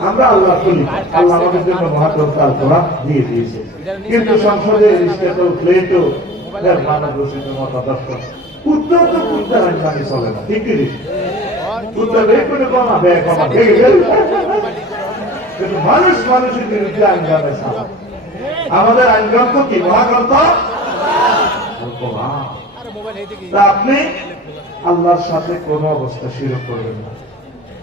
আমরা আল্লাহ আল্লাহ আমাদের জন্য কোরআন দিয়ে দিয়েছে কিন্তু সংসদে মানুষ মানুষের আমাদের আইনগ্রন্থ কি? মহাগ্রন্থ? আপনি আল্লাহর সাথে কোন অবস্থা শিরক করবেন না।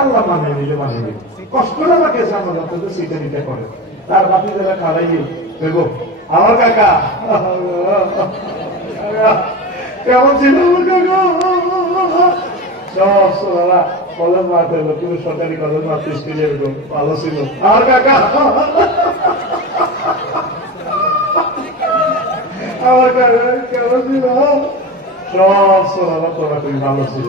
আল্লাহ মানে নিলে মানে কষ্ট জানো সিটে নিতে তার বাতি যারা খাড়াই দেখো, আমার কাকা। কেমন ছিল আমার সরকারি কলেজ মারতে ভালো ছিল। আর কাকা। আমার কাকা, কেমন ছিল? সব সোনারা তোরা তুমি ভালো ছিল।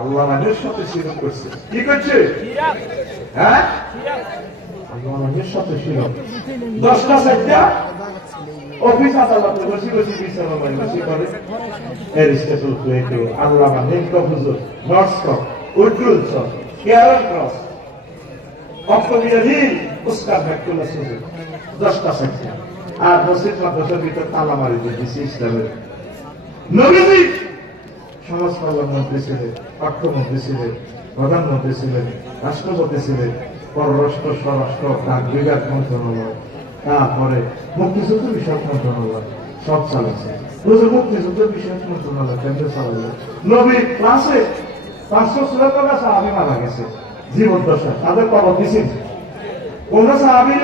আল্লাহ রাজের সাথে ছিল করছে। কি করছে? হ্যাঁ? আল্লাহ রাজের সাথে ছিল দশটা চারটা? অফিস আদালতে বসে বসে বিচার বসে করে। এরিস্টটল প্লেটো আল্লাহ হিন্দু হুজুর নর্সকপ উজ্জুল সব কেয়ারন ক্রস। অক্টোবিয়াধীন উস্কার ভ্যাকুলা সুযোগ। দশটা চারটা। আর মসজিদ মাদ্রাসার ভিতর তালা মারি দিয়েছে ইসলামের। নবীজি! সমাজ কল্যাণ মন্ত্রী ছিলেন অর্থমন্ত্রী ছিলেন, প্রধানমন্ত্রী ছিলেন, রাষ্ট্রপতি ছিলেন, পররাষ্ট্র, স্বরাষ্ট্র, ডাক বিভাগ মন্ত্রণালয়, তারপরে মুক্তিযুদ্ধ বিষয়ক মন্ত্রণালয় সব চালাচ্ছে। মুক্তিযুদ্ধ বিষয়ক মন্ত্রণালয় কেন্দ্র চালাইল নবী ক্লাসে পাঁচশো চুয়াত্তরটা সাহাবি মারা গেছে জীবদ্দশা তাদের কবর দিছেন কোন সাহাবি